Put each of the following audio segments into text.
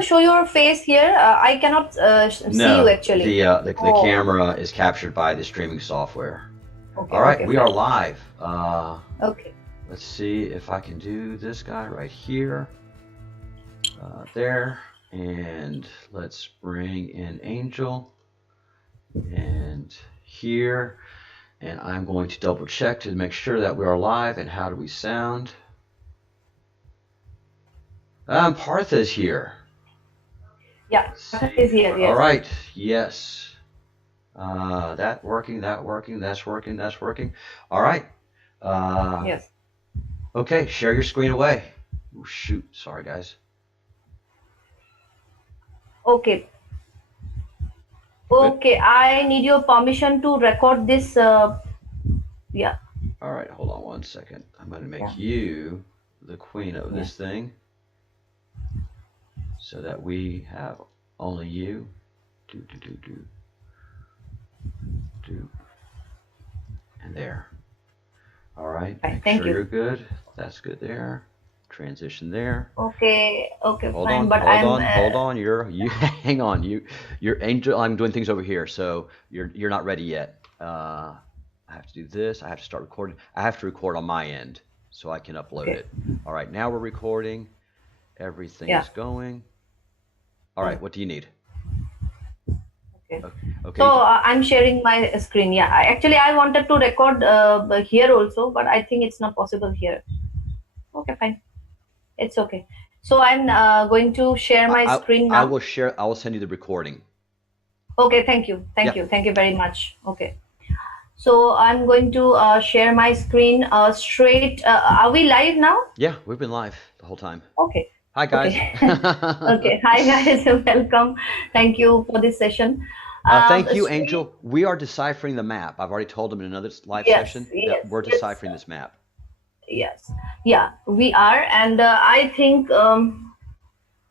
you show your face here? I cannot see you No, actually. the Oh, camera is captured by the streaming software. okay, All right, okay, we are fine. live. Okay. Let's see if I can do this guy right here, there, and let's bring in Angel and here, and I'm going to double check to make sure that we are live. And how do we sound? Partha's here. Yeah, Let's Partha is see. here. All Yes. right. Yes. That working. That working. That's working. That's working. All right. Uh, Yes. okay. Share your screen away. Oh, shoot. Sorry, guys. Okay. Good. Okay. I need your permission to record this. Yeah. All right. Hold on one second. I'm going to Yeah. make you the queen of Yeah. this thing so that we have only you. Do, do, do, do, do. And there. All right. Fine. Make Thank sure you. you're good. That's good there. Transition there. Okay. Okay. Hold Fine. on, But hold I'm. on, hold on. You hang on. You're Angel. I'm doing things over here, so you're not ready yet. I have to do this. I have to start recording. I have to record on my end so I can upload Okay. it. All right, now we're recording. Everything Yeah. is going. All right, what do you need? Okay. Okay, So you can. I'm sharing my screen. Yeah. Actually, I wanted to record here also, but I think it's not possible here. Okay. Fine. It's okay. So I'm going to share my I, screen I now. will share. I will send you the recording. Okay. Thank you. Thank Yeah, you. Thank you very much. Okay. So I'm going to share my screen straight. Are we live now? yeah. We've been live the whole time. Okay. Hi, Okay. guys. Okay. Hi guys. Welcome. Thank you for this session. Thank you, Screen. Angel. We are deciphering the map. I've already told them in another live Yes. session that Yes. we're Yes. deciphering this map. Yes. Yeah. We are, and I think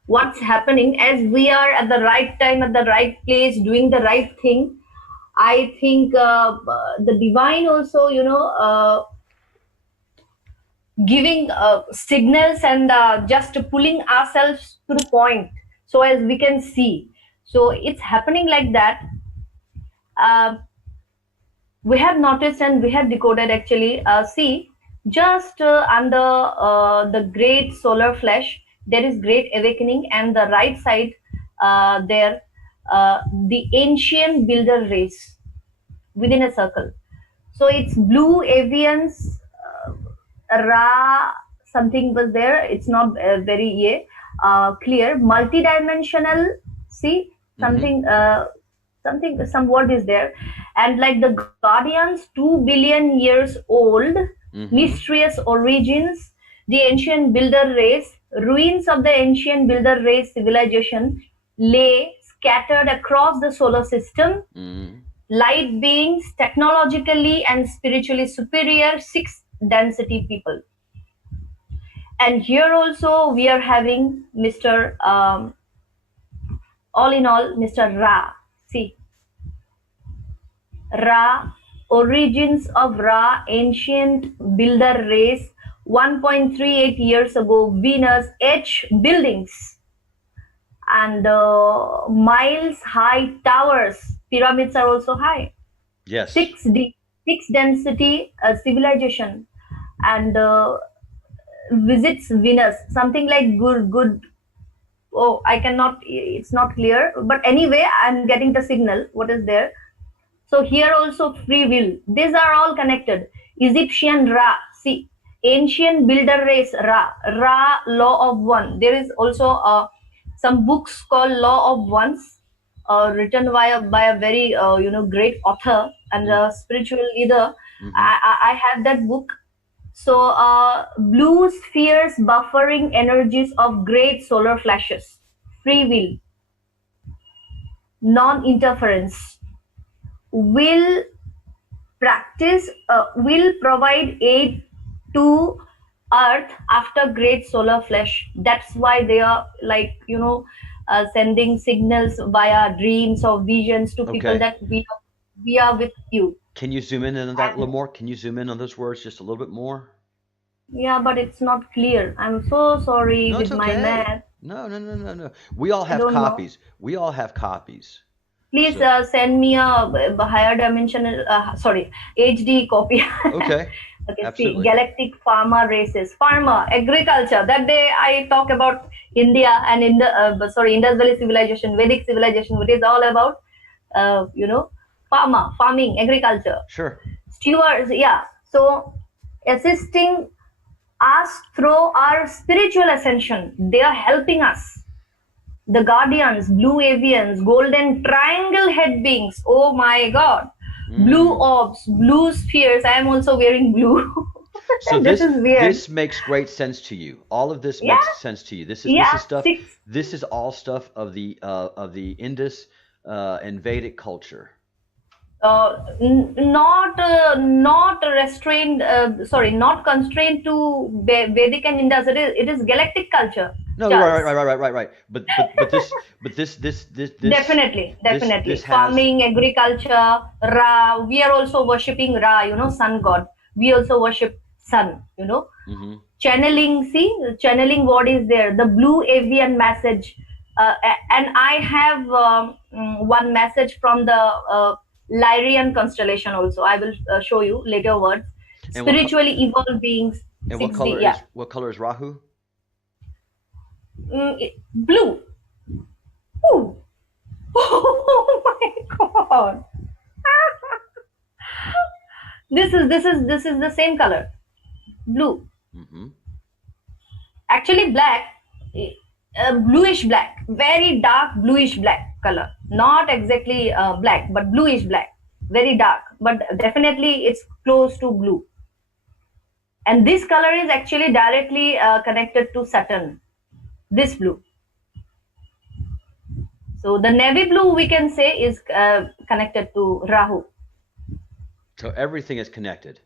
what's happening as we are at the right time, at the right place, doing the right thing. I think the divine also, giving signals and just pulling ourselves to the point so as we can see. So it's happening like that. Uh, we have noticed and we have decoded actually. See, just under the great solar flash, there is great awakening, and the right side there, the ancient builder race within a circle. So it's blue avians, Ra something was there. It's not very clear. Multidimensional. See Mm-hmm. something. Some word is there, and like the guardians, 2 billion years old, Mm-hmm. mysterious origins, the ancient builder race, ruins of the ancient builder race civilization lay scattered across the solar system. Mm-hmm. Light beings, technologically and spiritually superior, sixth density people. And here also we are having Mr. All in all, Mr. Ra. See, Ra, origins of Ra, ancient builder race, 1.38 years ago, Venus, H buildings, and miles high towers. Pyramids are also high. Yes. 6D, 6 density civilization, and visits Venus. Something like good. Oh, I cannot. It's not clear. But anyway, I'm getting the signal. What is there? So here also free will. These are all connected. Egyptian Ra. See, ancient builder race Ra. Ra, law of one. There is also some books called Law of Ones, written by a very great author and a spiritual leader. Mm-hmm. I have that book. So blue spheres buffering energies of great solar flashes. Free will, non-interference, will practice will provide aid to earth after great solar flash. That's why they are like sending signals via dreams or visions to people Okay. that we are with you. Can you zoom in on that a little And more? Can you zoom in on those words just a little bit more? yeah, but it's not clear. I'm so sorry No, it's with my okay. math. No, no, no, no, no. We all I have don't know. copies. We all have copies. Please So, send me a higher dimensional, sorry, HD copy. okay, Okay, see, absolutely. galactic pharma races, pharma, agriculture. That day I talk about India and in the sorry, Indus Valley civilization, Vedic civilization, which is all about, you know, pharma, farming, agriculture, Sure. stewards. Yeah, so assisting us through our spiritual ascension. They are helping us, the guardians, blue avians, golden triangle head beings. Oh my god. Blue Mm. orbs, blue spheres. I am also wearing blue. So This this is weird. this makes great sense to you. All of this Yeah, makes sense to you. This yeah, is stuff. six. This is all stuff of the Indus and Vedic culture. Not restrained. Sorry, not constrained to Vedic and Indus. It is galactic culture, No, right, Charles. right, right, right, right, right. Definitely, This definitely. has. Farming, agriculture, Ra. We are also worshipping Ra, sun god. We also worship sun, Hmm. Channeling, see, channeling what is there, the blue avian message. And I have one message from the Lyrian constellation also. I will show you later words. And Spiritually evolved beings, 6D, yeah. what color is Rahu? Blue. Ooh. Oh my god. This is the same color, blue. Hmm. Actually, black, bluish black, very dark bluish black color. Not exactly black, but bluish black, very dark. But definitely, it's close to blue. And this color is actually directly connected to Saturn. This blue. So the navy blue we can say is connected to Rahu. So everything is connected.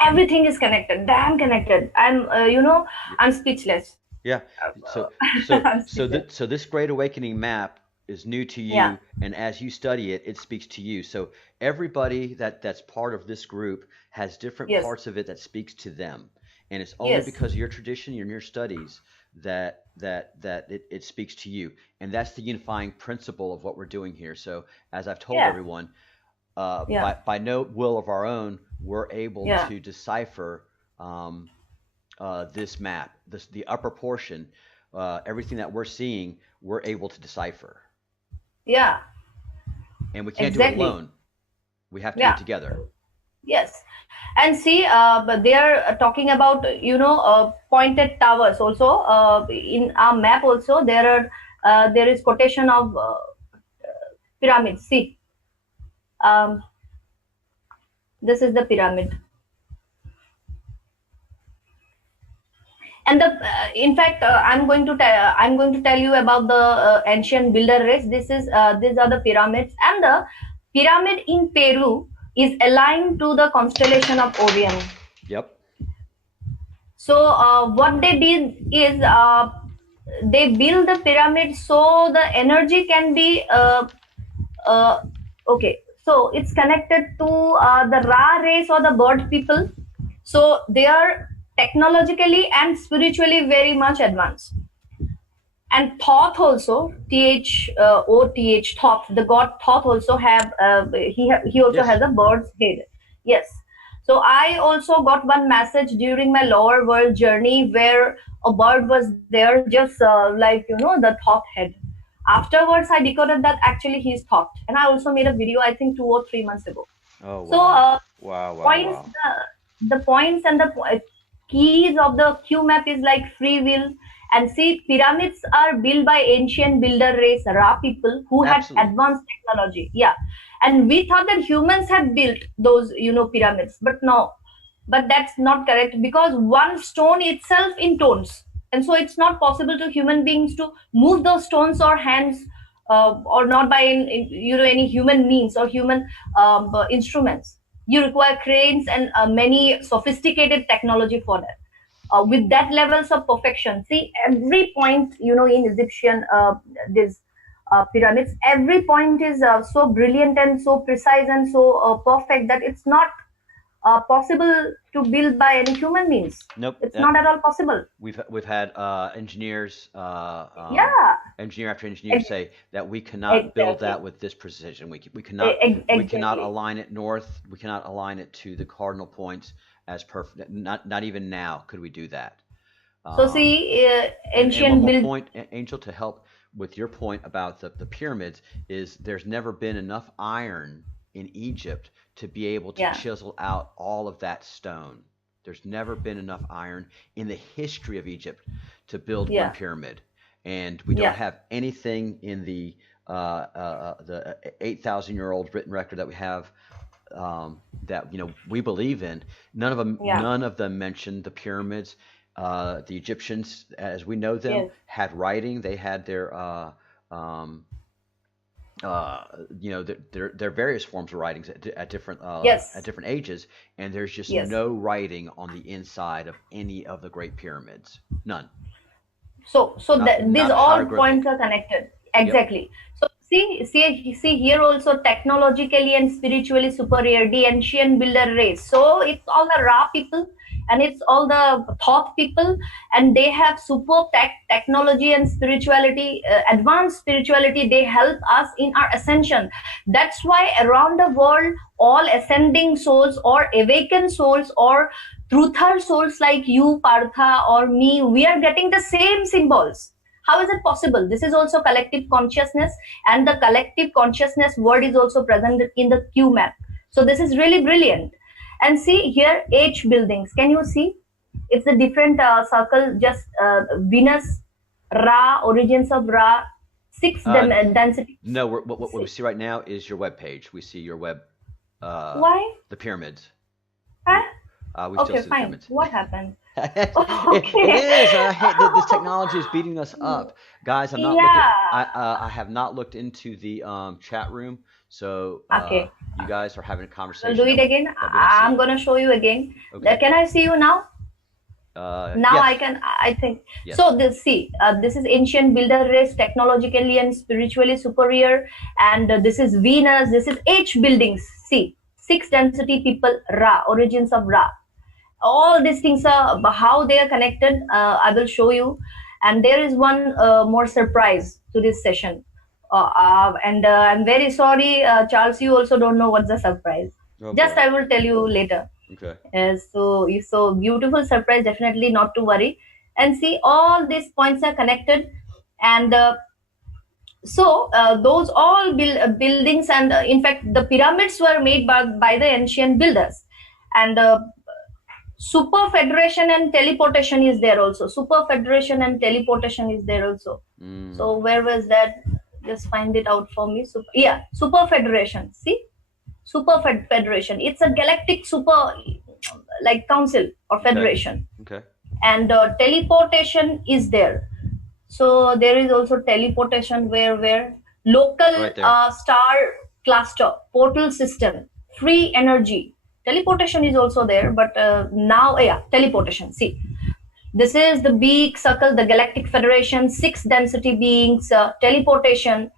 Everything is connected. Damn connected. Y- I'm speechless. Yeah. I'm speechless. So this Great Awakening map is new to Yeah. you, and as you study it, it speaks to you. So everybody that's part of this group has different Yes. parts of it that speaks to them, and it's only Yes. because of your tradition and your studies that it speaks to you, and that's the unifying principle of what we're doing here. So as I've told Yeah. everyone, Yeah. by no will of our own, we're able Yeah. to decipher um, this map, the upper portion, everything that we're seeing, we're able to decipher, Yeah. and we can't do it Exactly. alone. We have to do it Yeah. together. Yes. And see, but they are talking about pointed towers also. In our map also there is quotation of pyramids. See, um, this is the pyramid. And the in fact, I'm going to tell you about the ancient builder race. These are the pyramids, and the pyramid in Peru is aligned to the constellation of Orion. Yep. So what they did is they build the pyramid so the energy can be uh, okay. So it's connected to the Ra race or the bird people. So they are technologically and spiritually very much advanced. And Thoth also, Thoth, the god Thoth also have he also Yes. has a bird's head. Yes. So I also got one message during my lower world journey where a bird was there, just like the Thoth head. Afterwards, I decoded that actually he's Thoth, and I also made a video I think 2 or 3 months ago. Oh So wow. Wow. Wow. points Wow. the points and the keys of the Q map is like free will. And see, pyramids are built by ancient builder race Ra people who had Absolutely. advanced technology. Yeah, and we thought that humans have built those pyramids, but no, but that's not correct because one stone itself in tones, and so it's not possible to human beings to move those stones or hands, or not by any human means or human instruments. You require cranes and many sophisticated technology for that. With that levels of perfection, see every point in Egyptian this pyramids, every point is so brilliant and so precise and so perfect that it's not possible to build by any human means. Nope. It's not at all possible. We've had engineers, Yeah, engineer after engineer ex- say that we cannot build exactly. that with this precision. We cannot Exactly. align it north. We cannot align it to the cardinal points as perfect. Not even now could we do that. So Um, see, and one ancient more build. point, Angel, to help with your point about the pyramids is there's never been enough iron in Egypt to be able to Yeah, chisel out all of that stone. There's never been enough iron in the history of Egypt to build one yeah, pyramid, and we don't yeah, have anything in the 8,000-year-old written record that we have that we believe in. yeah. None of them mention the pyramids. The Egyptians, as we know them, Yes, had writing. They had um, uh, their various forms of writings at yes, different ages, and there's just yes. no writing on the inside of any of the great pyramids. None. So these Not all points hieroglyphic. are connected. Yep. Exactly. So see here also technologically and spiritually superior, the ancient builder race. So it's all the Ra people and it's all the thought people, and they have super technology and spirituality, advanced spirituality. They help us in our ascension. That's why around the world, all ascending souls or awakened souls or truther souls like you, Partha, or me, we are getting the same symbols. How is it possible? This is also collective consciousness, and the collective consciousness word is also present in the Q map. So this is really brilliant. And see here, H buildings. Can you see? It's a different circle, just Venus, Ra, origins of Ra, six Uh, density. no, what we See, see right now is your web page. We see your uh, why? the pyramids. Huh? We still Okay, see the fine. pyramids. What happened? It Okay. is. This technology is beating us up, guys. I'm not looking. Yeah. I have not looked into the chat room, so Okay. you guys are having a We'll do conversation it again. that we don't I'm see. gonna show you again. Okay. Can I see you now? Now I Yes. can. I think Yes. so. This see. This is ancient builder race, technologically and spiritually superior, and this is Venus. This is H buildings. See, six density people. Ra, origins of Ra. All these things are how they are connected. I will show you. And there is one more surprise to this session. And I'm very sorry, Charles. You also don't know what's the surprise. Oh Just boy. I will tell you later. Okay. So beautiful surprise, definitely not to worry. And see, all these points are connected, and those all buildings, and in fact, the pyramids were made by the ancient builders, and super federation and teleportation is there also. Super federation and teleportation is there also. Mm. So where was that? Just find it out for me. Yeah, super federation. See, super federation. It's a galactic super like council or Okay. federation, Okay. and teleportation is there. So there is also teleportation where local Right there. star cluster portal system, free energy. Teleportation is also there, but now yeah, teleportation. See, this is the big circle, the Galactic Federation, six density beings, teleportation,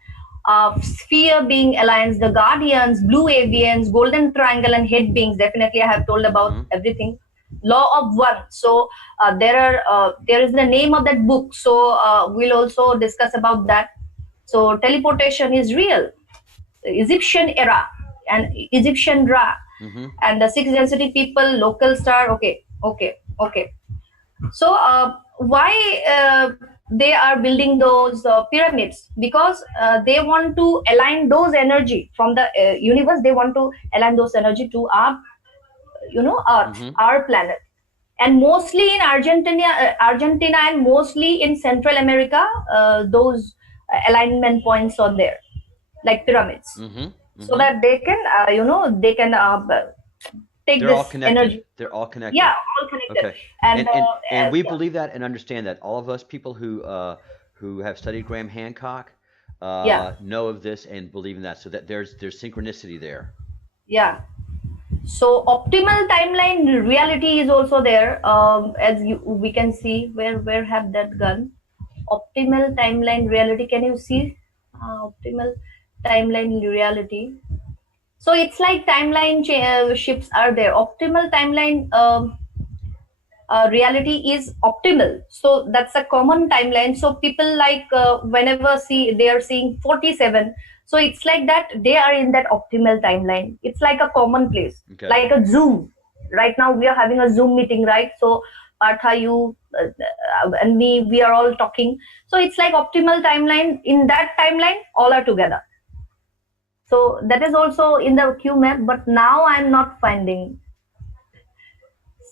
sphere being alliance, the Guardians, blue avians, golden triangle, and head beings. Definitely, I have told about Mm-hmm. everything. Law of one. So there is the name of that book. So we'll also discuss about that. So teleportation is real. Egyptian era and Egyptian Ra, Mm-hmm. and the six density people, local star. Okay, okay, okay. So why they are building those pyramids? Because they want to align those energy from the universe. They want to align those energy to our, Earth, Mm-hmm. our planet, and mostly in Argentina, and mostly in Central America. Those alignment points are there, like pyramids, Mm-hmm. so Mm-hmm. that they can, they can take They're all this connected. energy. They're all Yeah, connected. all connected, Okay. and And we yeah. believe that and understand that. All of us people who have studied Graham Hancock Yeah, know of this and believe in that. So that there's synchronicity there. yeah. So optimal timeline reality is also there. As we can see, where have that gone? Optimal timeline reality. Can you see optimal timeline reality? So it's like timeline shifts are there. Optimal timeline reality is optimal. So that's a common timeline. So people like whenever see they are seeing 47. So it's like that they are in that optimal timeline. It's like a common place, Okay. like a Zoom. Right now we are having a Zoom meeting, right? So Partha, you and me, we are all talking. So it's like optimal timeline. In that timeline, all are together. So that is also in the Q map, but now I'm not finding.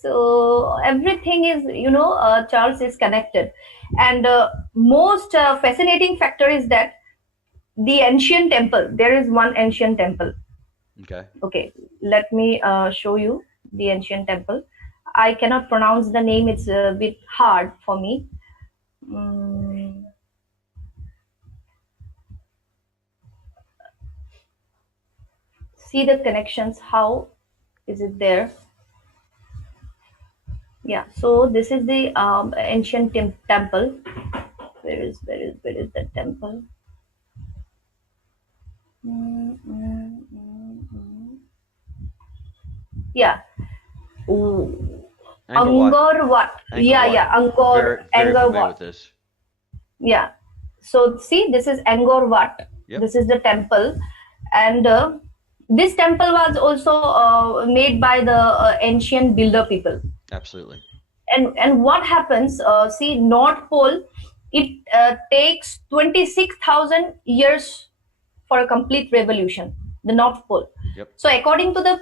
So everything is, Charles, is connected. And most fascinating factor is that the ancient temple, there is one ancient temple. Okay. Okay, let me show you the ancient temple. I cannot pronounce the name, it's a bit hard for me. Mm, see the connections, how is it there? Yeah, so this is the ancient temple. Where is the temple? Mm, mm, mm, mm. Yeah. Ooh. Angkor Wat. Angkor Wat. Angkor Yeah, Wat. yeah. Angkor, Very Angkor familiar Wat. with this. Yeah. So see, this is Angkor Wat. Yep. This is the temple, and this temple was also made by the ancient builder people. Absolutely. And what happens? See, North Pole. It takes 26,000 years for a complete revolution. The North Pole. Yep. So according to the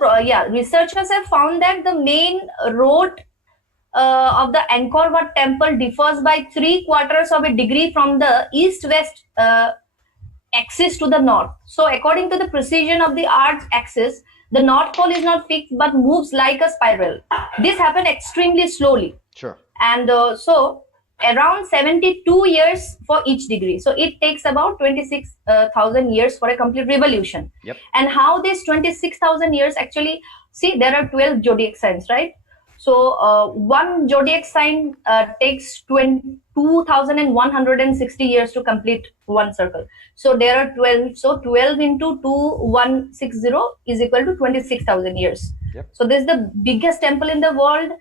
researchers have found that the main road of the Angkor Wat temple differs by 3/4 of a degree from the east-west axis to the north. So according to the precision of the Earth's axis, the North Pole is not fixed but moves like a spiral. This happened extremely slowly, Sure. and so around 72 years for each degree. So it takes about 26,000 years for a complete revolution. Yep. And how this 26,000 years actually, see, there are 12 zodiac signs, right? So one zodiac sign takes 22,160 years to complete one circle. So there are 12. So 12 into 2160 is equal to 26,000 years. Yep. So this is the biggest temple in the world,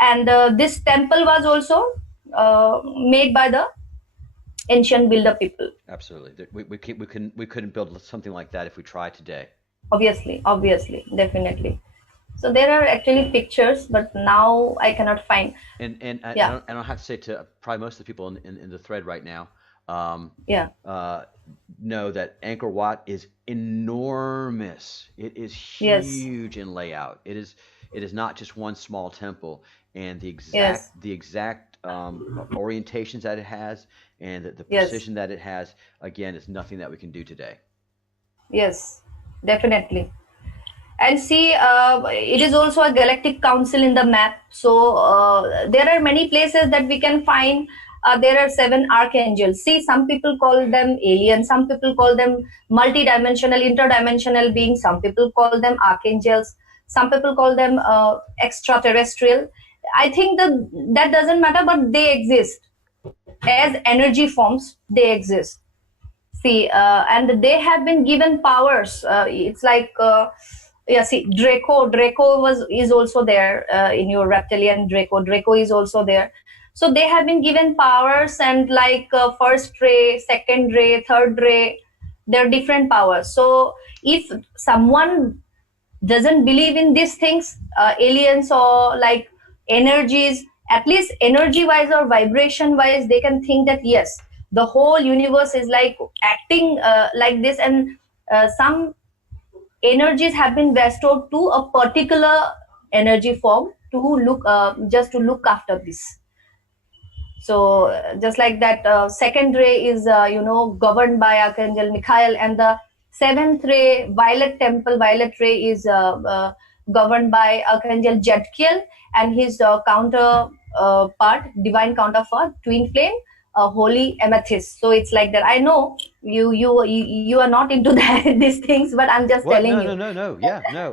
and this temple was also made by the ancient builder people. Absolutely. We couldn't build something like that if we tried today. Obviously, definitely. So there are actually pictures, but now I cannot find. And Yeah, I don't have to say to probably most of the people in the thread right now, um, yeah, uh, know that Angkor Wat is enormous. It is yes, huge in layout. It is not just one small temple, and yes, the exact orientations that it has and the yes, precision that it has, again, is nothing that we can do today. yes, definitely. And see, it is also a galactic council in the map. So there are many places that we can find. There are seven archangels. See, some people call them aliens, some people call them multi-dimensional, interdimensional beings, some people call them archangels, some people call them extraterrestrial. I think that doesn't matter, but they exist as energy forms. They exist. See, and they have been given powers. It's like yeah, see, Draco was is also there in your reptilian Draco is also there. So they have been given powers, and like first ray, second ray, third ray, there are different powers. So if someone doesn't believe in these things, aliens or like energies, at least energy wise or vibration wise, they can think that yes, the whole universe is like acting like this, and some energies have been bestowed to a particular energy form to look just to look after this. So just like that, second ray is governed by Archangel Michael, and the seventh ray, Violet Temple, Violet ray is governed by Archangel Jadkiel, and his part, divine counterpart, twin flame, Holy Amethyst. So it's like that. I know you are not into these things, but I'm just What? telling No, you. no, no, no. Yeah, no.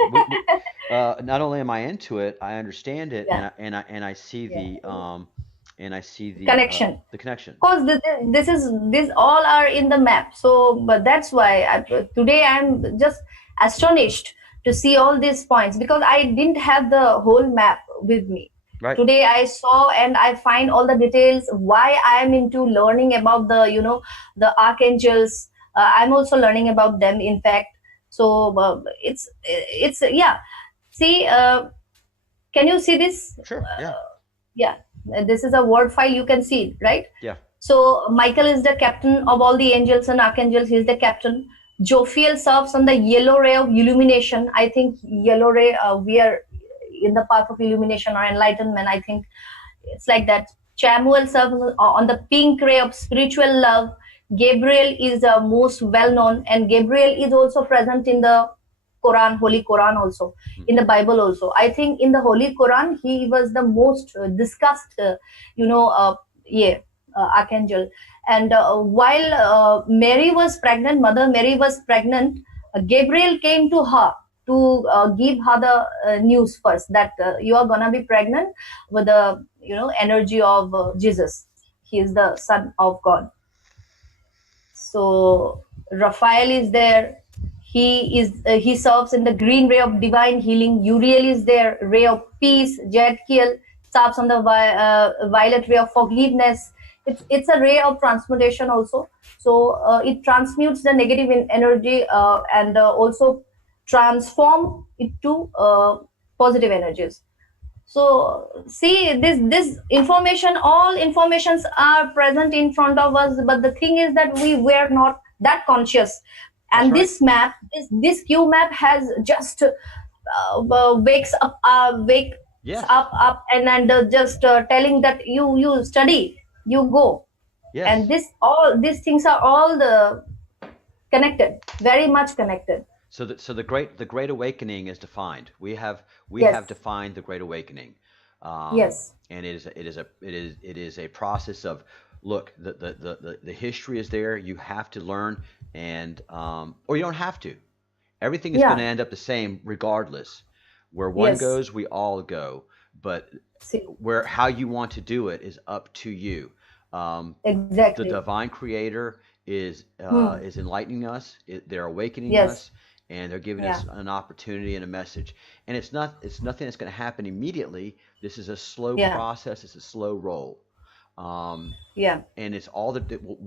Not only am I into it, I understand it, Yeah, and I see yeah. Connection. the connection. Because this all are in the map. So but that's why today I'm just astonished. to see all these points, because I didn't have the whole map with me. Right. Today I saw and I find all the details why I am into learning about the, the archangels. I'm also learning about them, in fact. So it's yeah. See, can you see this? Sure. Yeah. Yeah, this is a word file. You can see it, right? Yeah. So Michael is the captain of all the angels and archangels. He's the captain. Jophiel serves on the yellow ray of illumination. I think yellow ray. We are in the path of illumination or enlightenment. I think it's like that. Chamuel serves on the pink ray of spiritual love. Gabriel is the most well known, and Gabriel is also present in the Quran, Holy Quran, also in the Hmm. Bible. Also, I think in the Holy Quran he was the most discussed, you know, yeah, archangel. And while Mary was pregnant, Mother Mary was pregnant, Gabriel came to her to give her the news first that you are gonna be pregnant with the, energy of Jesus. He is the Son of God. So Raphael is there. He serves in the green ray of divine healing. Uriel is there, ray of peace. Jadkiel serves on the violet ray of forgiveness. It's a ray of transmutation also. So it transmutes the negative energy, and also transform it to positive energies. So see, this information, all informations are present in front of us, but the thing is that we were not that conscious. That's And right. this map, this q map has just wakes Yes. up, and just telling that you study, you go. And Yes. these things are all the connected, very much connected. So the great awakening is defined. We have Yes, defined the great awakening, yes, and it is a process of, look, the history is there. You have to learn, and or you don't have to. Everything is going to yeah, end up the same regardless. Where one yes, goes, we all go. But see, where how you want to do it is up to you. The exactly. divine creator Hmm. is enlightening us. They're awakening Yes. us, and they're giving Yeah. us an opportunity and a message. And it's nothing that's going to happen immediately. This is a slow Yeah. process. It's a slow roll. Um, Yeah. and it's all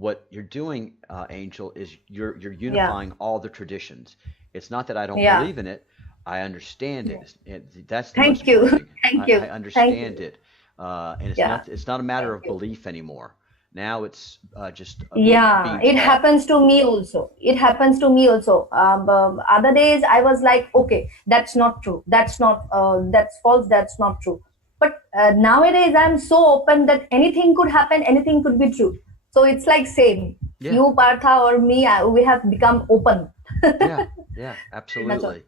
what you're doing, Angel, is you're Yeah. unifying all the traditions. It's not that I don't Yeah. believe in it. I understand it. Yeah. That's the most Thank you. important thing. Thank I you. Thank understand you. it, and Yeah. it's not a matter Thank of you. belief anymore. Now it's just Yeah, being it taught. happens to me also. It happens to me also. Other days I was like, okay, that's not true. That's false. That's not true. But nowadays I'm so open that anything could happen. Anything could be true. So it's like same. Yeah, You, Partha, or me, we have become open. yeah, yeah, That's all. absolutely.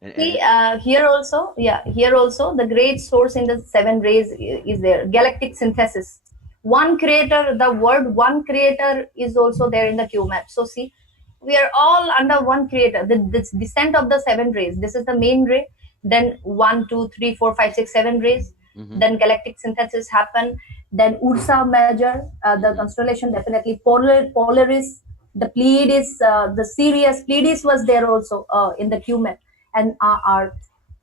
And See, here also, yeah, here also, the great source in the seven rays is there. Galactic synthesis. One creator, the word one creator is also there in the Q map. So, see, we are all under one creator. This descent of the seven rays. This is the main ray. Then one, two, three, four, five, six, seven rays. hmm Then galactic synthesis happen. Then Ursa Major, the hmm constellation, definitely Polaris, the Pleiades, the Sirius. Pleiades was there also in the Q map, and our art.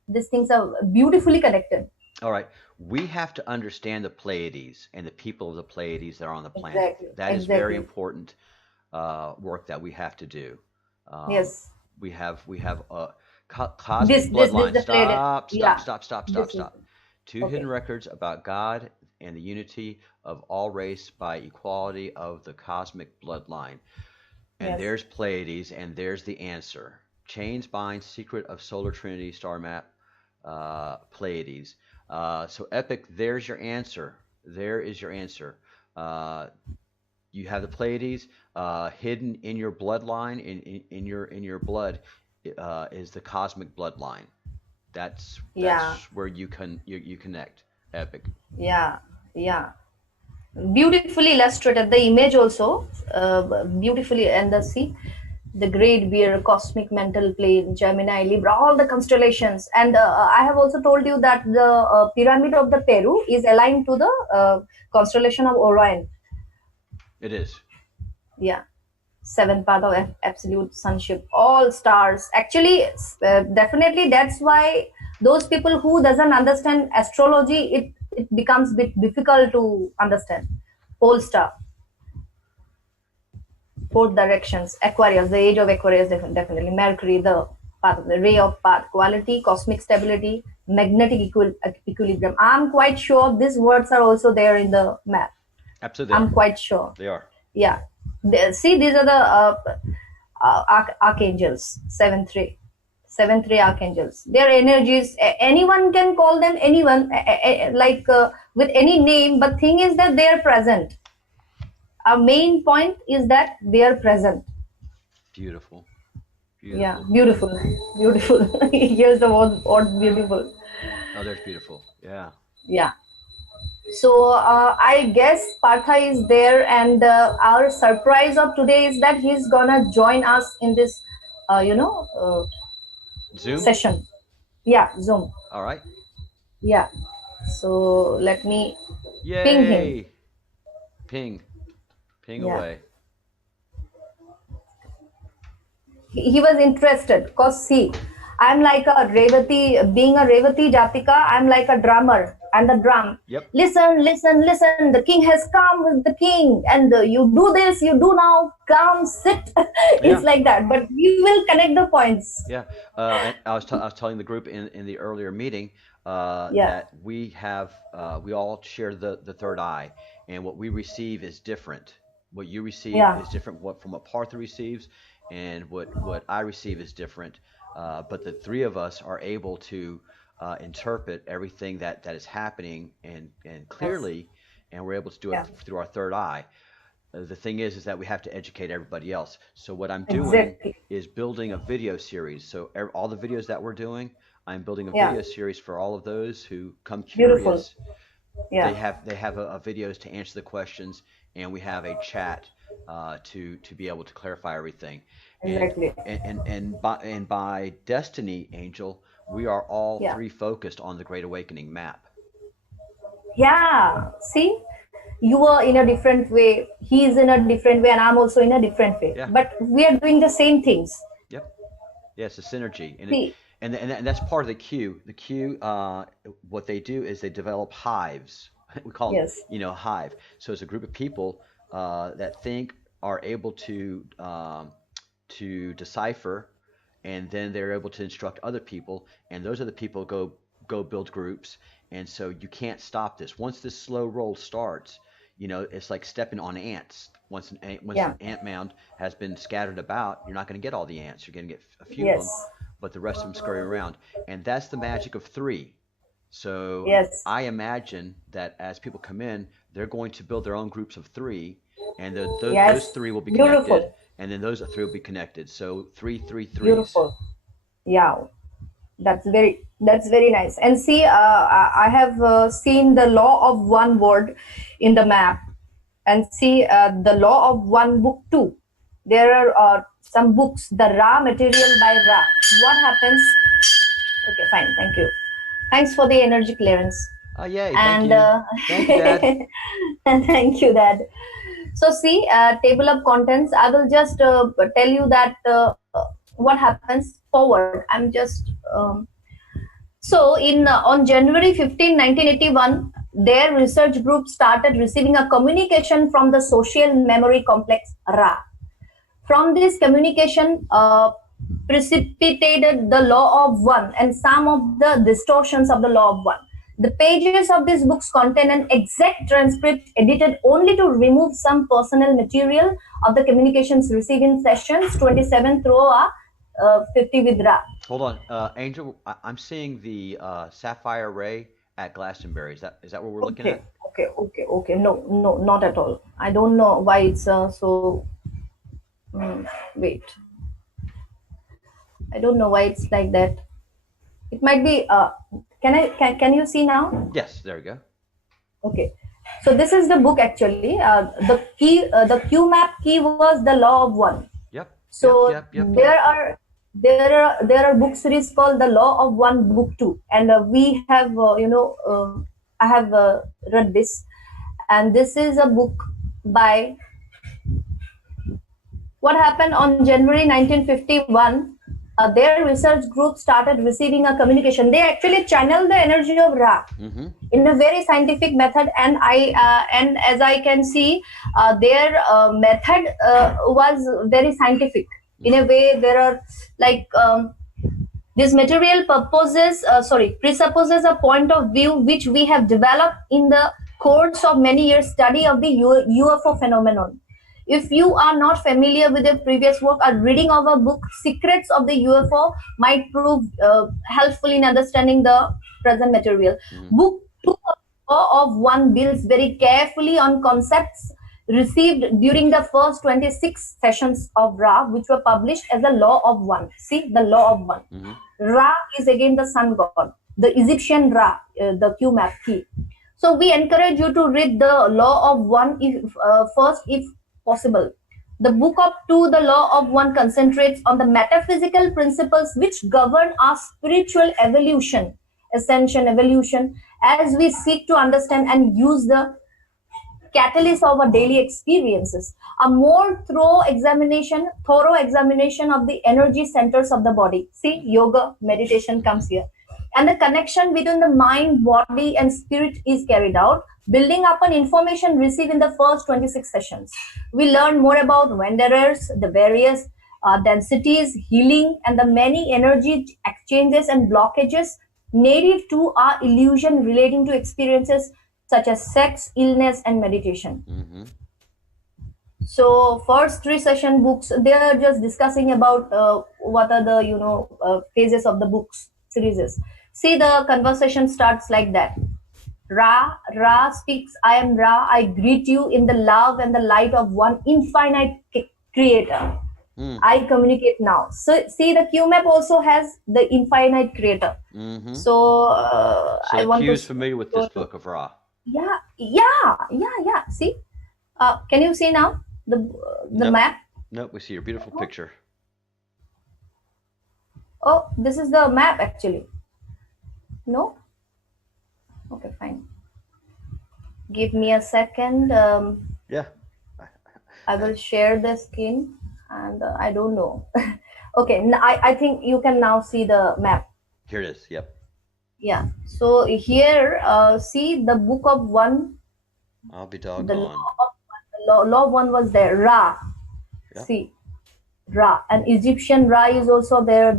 These things are beautifully connected. All right. We have to understand the Pleiades and the people of the Pleiades that are on the planet. Exactly. That is very Exactly. important work that we have to do. Um, Yes. we have cosmic This bloodlines. the Pleiades. Stop! Stop! Yeah. Stop! Stop! Stop! This is Stop! Two hidden okay. records about God and the unity of all race by equality of the cosmic bloodline. And Yes. there's Pleiades, and there's the answer. Chains bind, secret of solar trinity, star map, Pleiades. So Epic, there's your answer. There is your answer. Uh, you have the Pleiades hidden in your bloodline, in your blood, is the cosmic bloodline. Yeah. That's where you connect. Epic. Yeah. Yeah. Beautifully illustrated. The image also beautifully, and the see the great bear, cosmic mental plane, Gemini, Libra, all the constellations. And I have also told you that the pyramid of the Peru is aligned to the constellation of Orion. It is. Yeah. seventh path of absolute sonship, all stars. Actually, definitely that's why those people who doesn't understand astrology, it becomes a bit difficult to understand. Pole star, fourth directions, Aquarius, the age of Aquarius, definitely. Mercury, the path of the ray of path, quality, cosmic stability, magnetic equilibrium. I'm quite sure these words are also there in the map. Absolutely, they I'm are. quite sure. They are. Yeah. See, these are the archangels, 7-3. 7-3 archangels. Their energies, anyone can call them anyone, like with any name, but thing is that they are present. Our main point is that they are present. Beautiful. Yeah, Beautiful. beautiful, beautiful. Here's the word beautiful. Oh, there's beautiful. Yeah. Yeah. So I guess Partha is there, and our surprise of today is that he's gonna join us in this, Zoom. session. Yeah, Zoom. All right. Yeah. So let me ping him. Yay. Ping. Ping Yeah. away. He was interested because see, I'm like a Revati, being a Revati Jatika, I'm like a drummer and the drum. Yep. Listen, listen, listen. The king has come with the king, and you do this, you do now. Come, sit. Yeah. It's like that. But we will connect the points. Yeah. And I was telling the group in the earlier meeting Yeah, that we all share the third eye, and what we receive is different. What you receive yeah, is different from what Partha receives, and what I receive is different. But the three of us are able to interpret everything that is happening and yes, clearly, and we're able to do it yeah, through our third eye. The thing is that we have to educate everybody else. So what I'm doing exactly. is building a video series. So all the videos that we're doing, I'm building a Yeah, video series for all of those who come beautiful. curious. Yeah, They have a videos to answer the questions, and we have a chat to be able to clarify everything. And exactly. by destiny, Angel, we are all Yeah. three focused on the Great Awakening map. Yeah, see, you are in a different way, he is in a different way, and I'm also in a different way. Yeah. But we are doing the same things. Yep. Yeah, it's a synergy, See, and that's part of the queue. The queue, what they do is they develop hives. We call them, yes, hive. So it's a group of people that think, are able to decipher, and then they're able to instruct other people, and those other people go build groups, and so you can't stop this. Once this slow roll starts, it's like stepping on ants. Once yeah, an ant mound has been scattered about, you're not going to get all the ants. You're going to get a few of them, yes, but the rest of them scurry around, and that's the magic of three. So yes, I imagine that as people come in, they're going to build their own groups of three, and those yes, three will be connected, beautiful, and then those three will be connected. So three, three threes. beautiful. Yeah, that's very nice. And see, I have seen the law of one word in the map, and see the law of one book too. There are some books, the Ra material by Ra. What happens? Okay, fine, thank you. Thanks for the energy clearance. Oh, yay. Thank And you. Thank you, Dad. thank you, Dad. So see, table of contents. I will just tell you that what happens forward. I'm just so in on January 15, 1981, their research group started receiving a communication from the social memory complex Ra. From this communication precipitated the law of one and some of the distortions of the law of one. The pages of these books contain an exact transcript edited only to remove some personal material of the communications received in sessions 27 through 50 with Ra. Hold on. Angel, I'm seeing the sapphire ray at Glastonbury. Is that what we're looking Okay, at? okay. No, no, not at all. I don't know why it's so. Wait, I don't know why it's like that. It might be. Can you see now? Yes, there we go. Okay. So this is the book actually. The Q map key was the law of one. Yep, yep, So yep, yep, yep. there are book series called the Law of One, Book Two, and we have I have read this, and this is a book by what happened on January 1951? Their research group started receiving a communication. They actually channeled the energy of Ra Mm-hmm. in a very scientific method, and as I can see, their method was very scientific. In a way, there are like this material presupposes a point of view which we have developed in the course of many years study of the UFO phenomenon. If you are not familiar with the previous work, a reading of a book, Secrets of the UFO, might prove helpful in understanding the present material. Mm-hmm. Book 2 of One builds very carefully on concepts received during the first 26 sessions of Ra, which were published as the Law of One. See, the Law of One. Mm-hmm. Ra is again the sun god, the Egyptian Ra, the Q map key. So we encourage you to read the Law of One first, if possible. The Book of Two, the Law of One, concentrates on the metaphysical principles which govern our spiritual evolution, ascension, evolution, as we seek to understand and use the catalyst of our daily experiences. A more thorough examination of the energy centers of the body. See, yoga, meditation comes here. And the connection between the mind, body, and spirit is carried out, building upon information received in the first 26 sessions. We learn more about wanderers, the various densities, healing, and the many energy exchanges and blockages native to our illusion relating to experiences such as sex, illness, and meditation. Mm-hmm. So first 3 session books, they are just discussing about what are the phases of the books series. See, the conversation starts like that. Ra speaks, I am Ra, I greet you in the love and the light of one infinite creator. I communicate now. So see, the Q map also has the infinite creator. Mm-hmm. So I want Q to is familiar with this book of Ra. Yeah. See, can you see now the Nope. map? Nope, we see your beautiful picture. Oh, this is the map actually. No? Okay, fine. Give me a second. Yeah. I will share the screen, and I don't know. Okay, I think you can now see the map. Here it is. Yep. Yeah. So here, see the Book of One. I'll be doggone. The law of One was there. Ra. Yeah. See, Ra. And Egyptian Ra is also there.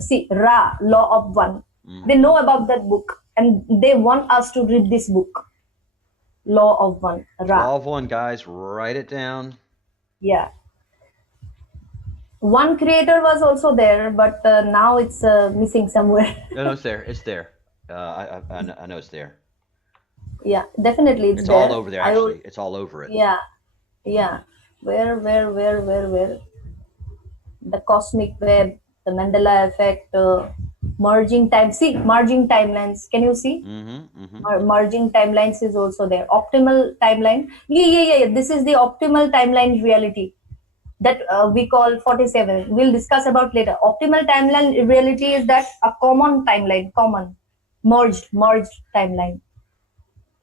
See, Ra, Law of One. Mm. They know about that book, and they want us to read this book. Law of One. Ra. Law of One, guys. Write it down. Yeah. One creator was also there, but now it's missing somewhere. No, it's there. It's there. I know it's there. Yeah, definitely it's there. All over there, actually. It's all over it. Yeah. Where? The cosmic web, the Mandela effect, merging time. See, merging timelines. Can you see? Merging timelines is also there. Optimal timeline. Yeah. This is the optimal timeline reality that we call 47. We'll discuss about later. Optimal timeline reality is that a common timeline, merged timeline,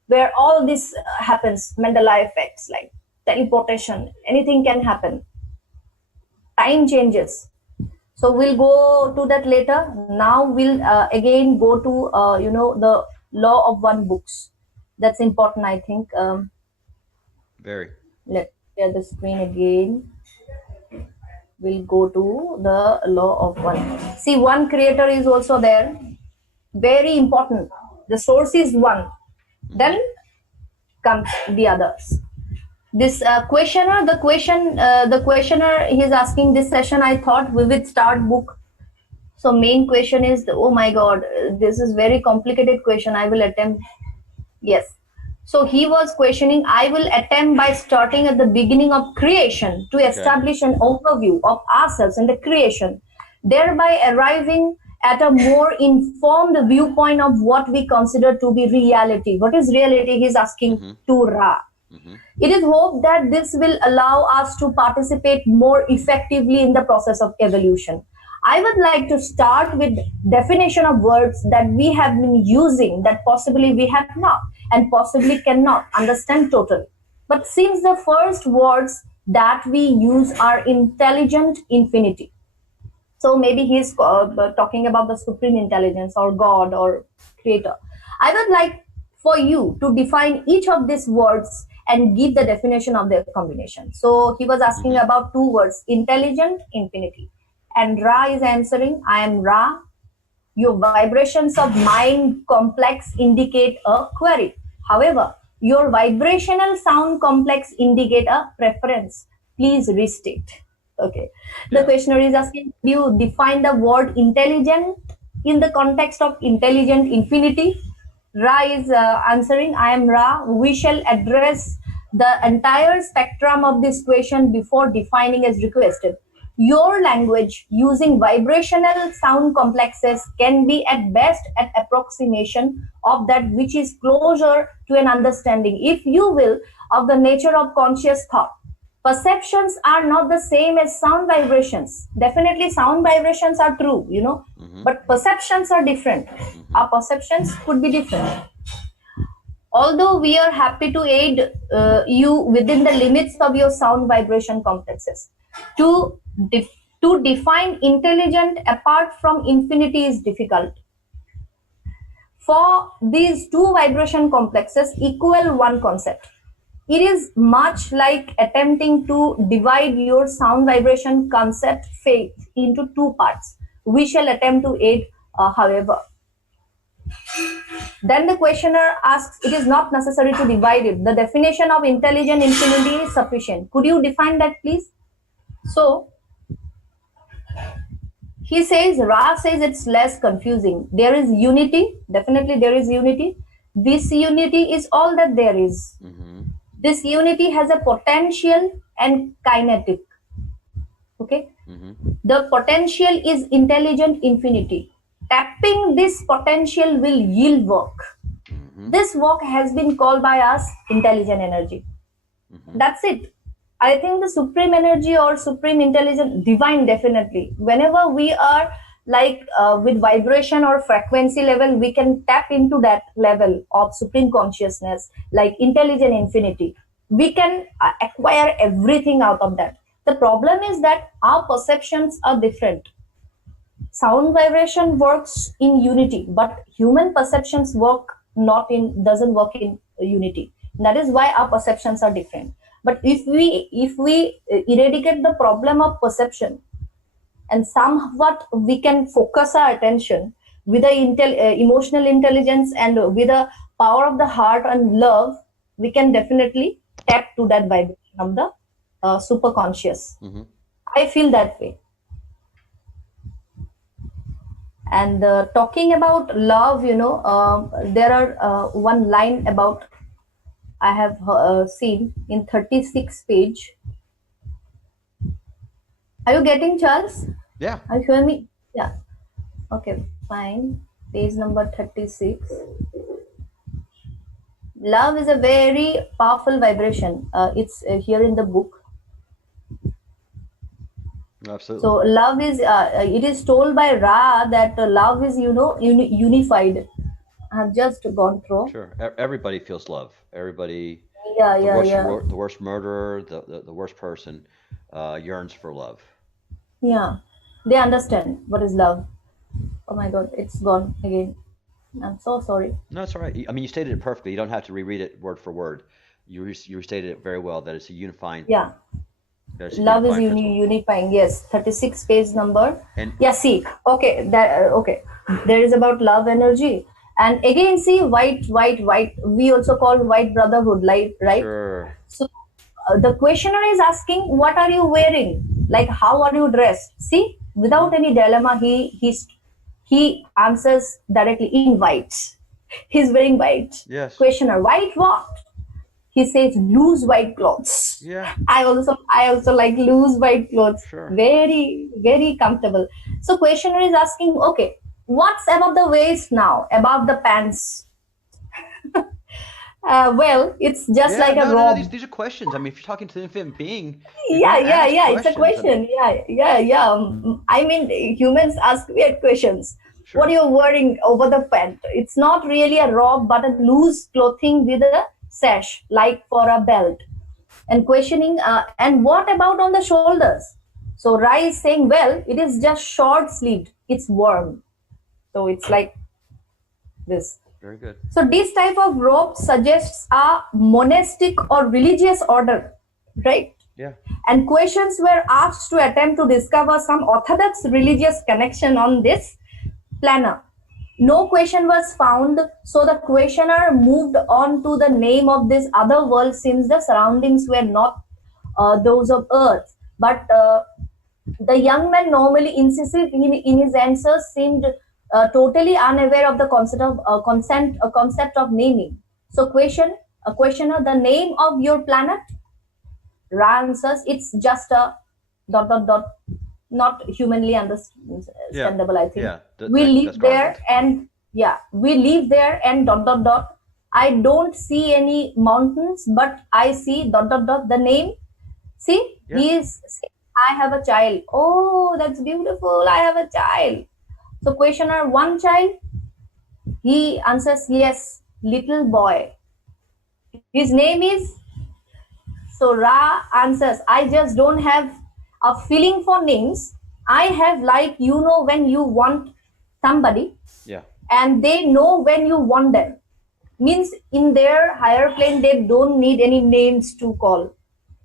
where all this happens. Mandela effects like teleportation, anything can happen. Time changes. So we'll go to that later. Now we'll again go to the Law of One books. That's important, I think. Very. Let's share the screen again. We'll go to the Law of One. See, one creator is also there. Very important. The source is one. Then comes the others. This questioner, the questioner, he's asking this session. I thought we would start book. So main question is, oh my God, this is very complicated question. I will attempt. Yes. So he was questioning, I will attempt by starting at the beginning of creation to establish an overview of ourselves and the creation, thereby arriving at a more informed viewpoint of what we consider to be reality. What is reality? He's asking to Ra. It is hoped that this will allow us to participate more effectively in the process of evolution. I would like to start with definition of words that we have been using that possibly we have not and possibly cannot understand totally. But since the first words that we use are intelligent infinity. So maybe he's talking about the supreme intelligence or God or creator. I would like for you to define each of these words and give the definition of their combination. So he was asking Hmm. about two words, intelligent, infinity. And Ra is answering, I am Ra. Your vibrations of mind complex indicate a query. However, your vibrational sound complex indicate a preference. Please restate. Okay. The Yeah. questioner is asking, do you define the word intelligent in the context of intelligent infinity? Ra is answering, I am Ra. We shall address the entire spectrum of this question before defining as requested. Your language using vibrational sound complexes can be at best an approximation of that which is closer to an understanding, if you will, of the nature of conscious thought. Perceptions are not the same as sound vibrations. Definitely, sound vibrations are true, Hmm. but perceptions are different. Hmm. Our perceptions could be different. Although we are happy to aid you within the limits of your sound vibration complexes. To, def- to define intelligent apart from infinity is difficult. For these two vibration complexes equal one concept. It is much like attempting to divide your sound vibration concept faith into two parts. We shall attempt to aid, however. Then the questioner asks, it is not necessary to divide it. The definition of intelligent infinity is sufficient. Could you define that, please? So he says, Ra says it's less confusing. There is unity. Definitely, there is unity. This unity is all that there is. Hmm. This unity has a potential and kinetic. Okay. Hmm. The potential is intelligent infinity. Tapping this potential will yield work. Hmm. This work has been called by us intelligent energy. Hmm. That's it. I think the supreme energy or supreme intelligence, divine, definitely. Whenever we are like with vibration or frequency level, we can tap into that level of supreme consciousness, like intelligent infinity. We can acquire everything out of that. The problem is that our perceptions are different. Sound vibration works in unity, but human perceptions doesn't work in unity. That is why our perceptions are different. But if we eradicate the problem of perception and somewhat we can focus our attention with the emotional intelligence and with the power of the heart and love, we can definitely tap to that vibration of the super conscious. Hmm. I feel that way. And talking about love, there are one line about I have seen in 36 page. Are you getting, Charles? Yeah. Are you hearing me? Yeah. Okay, fine. Page number 36. Love is a very powerful vibration. It's here in the book. So Absolutely. love is, it is told by Ra that love is, unified. I have just gone through. Sure. Everybody feels love. Everybody, Yeah, yeah, yeah. the worst murderer, the worst person, yearns for love. Yeah. They understand what is love. Oh my god, it's gone again. I'm so sorry. No, it's all right. I mean, you stated it perfectly. You don't have to reread it word for word. You restated it very well. Yeah, That it's a love is unifying principle. unifying. Yes, 36 page number. And Yeah, see, okay, okay. There is about love energy, and again, see, white. We also call white brotherhood, like, right? sure. So the questioner is asking, what are you wearing? Like, how are you dressed? See, Hmm. without any dilemma, he answers directly in white. He's wearing white. Yes. Questioner, white what? He says loose white clothes. Yeah. I also like loose white clothes. Sure. Very, very comfortable. So questioner is asking, okay, what's above the waist now? Above the pants? Well, it's just Yeah. like a No. robe. These are questions. I mean, if you're talking to an infinite being, you're Yeah, gonna yeah, ask yeah. It's a questions. I mean, question. Yeah, yeah, yeah. I mean, humans ask weird questions. What are sure. you wearing over the pant? It's not really a robe, but a loose clothing with a sash, like for a belt. And questioning, and what about on the shoulders? So Rai is saying, well, it is just short sleeved, it's warm. So it's like this. Very good. So this type of robe suggests a monastic or religious order, right? Yeah. And questions were asked to attempt to discover some orthodox religious connection on this planner. No question was found, so the questioner moved on to the name of this other world since the surroundings were not those of Earth. But the young man, normally incisive in his answers, seemed totally unaware of the concept of naming. So, a questioner, the name of your planet? Ra answers, it's just a dot dot dot, not humanly Yeah. understandable. I think Yeah. we That's live there, garbled. and yeah, we live there and dot dot dot. I don't see any mountains, but I see dot dot dot. The name. See, Yeah. he is saying, I have a child. Oh, that's beautiful. I have a child. So, questioner, one child? He answers, yes, little boy. His name is. So, Ra answers, I just don't have a feeling for names. I have, like, when you want somebody Yeah. and they know when you want them. Means in their higher plane, they don't need any names to call.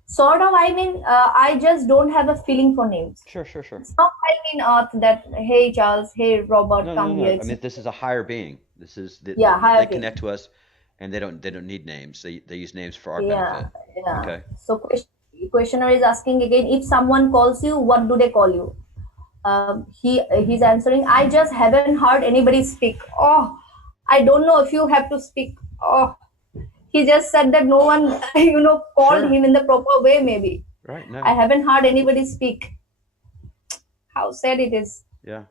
Sort of, I mean, I just don't have a feeling for names. Sure. Sure. Sure. It's not like in Earth that, hey Charles, hey Robert, No. No. come No. here. I It's, mean, this is a higher being. This is yeah, they higher being. connect to us, and they don't need names. They use names for our Yeah, benefit. yeah. Okay. So questioner is asking again, if someone calls you, what do they call you? He's answering, I just haven't heard anybody speak. Oh, I don't know if you have to speak. Oh, he just said that no one called Sure. him in the proper way. Maybe Right. I No. haven't heard anybody speak. How sad it is. Yeah.